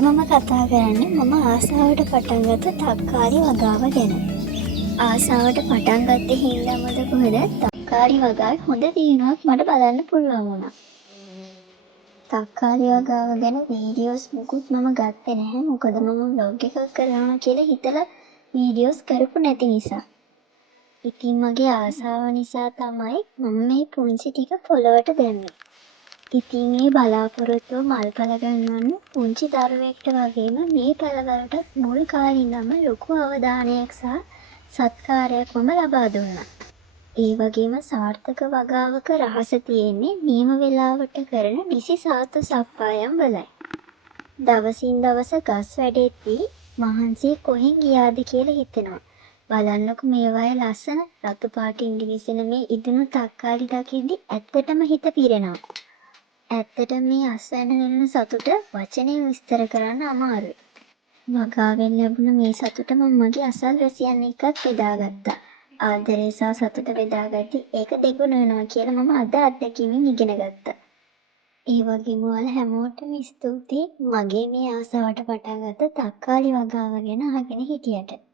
මම කතා කරන්නේ මම ආසාවට පටන් ගත්ත තක්කාලි වගාව ගැන. ආසාවට පටන් ගත්තේ හින්දාමද කොහෙද තක්කාලි වගාවේ හොඳ දිනුවක් මට බලන්න පුළුවන් වුණා. තක්කාලි වගාව ගැන වීඩියෝස් මුකුත් මම ගත්තේ නැහැ. මොකද මම vlog එකක් කරනවා කියලා හිතලා වීඩියෝස් කරපු නැති නිසා. ඉතින් මගේ ආසාව නිසා තමයි මම මේ පුංචි ටික පොළොවට දැම්මේ. ඉතින් ඒ බලාපොරොත්තුව මල්ඵල ගන්නවන්න පුංචි දරුවෙක්ට වගේම මේ පැළවලටත් මුල් කාලේ ඉඳන්ම ලොකු අවධානයක් සහ සත්කාරයක් මම ලබා දුන්නා. ඒ වගේම සාර්ථක වගාවක රහස තියෙන්නේ නියම වේලාවට කරන නිසි සාත්තු සප්පායම් වලයි. දවසින් දවස ගස් වැඩෙද්දී මහන්සිය කොහෙන් ගියාද කියලා හිතෙනවා. බලන්නකො මේවායේ ලස්සන රතු පාටින් දිලිසෙන මේ ඉදුණු තක්කාලි දකිද්දි ඇත්තටම හිත පිරෙනවා. ඇත්තටම මේ අස්වැන්න නෙළන සතුට වචනෙන් විස්තර කරන්න අමාරුයි. වගාවෙන් ලැබුණ මේ සතුට මම මගේ අසල්වැසියන් එක්කත් බෙදාගත්තා. ආදරය සහ සතුට බෙදාගatti ඒක දෙගුණ වෙනවා කියලා මම අද අත්දැකීමෙන් ඉගෙන ගත්තා. ඒ වගේම ඔයාලා හැමෝටම ස්තුතියි මගේ මේ ආසාවට පටන් ගත්ත තක්කාලි වගාව ගැන අහගෙන හිටියට.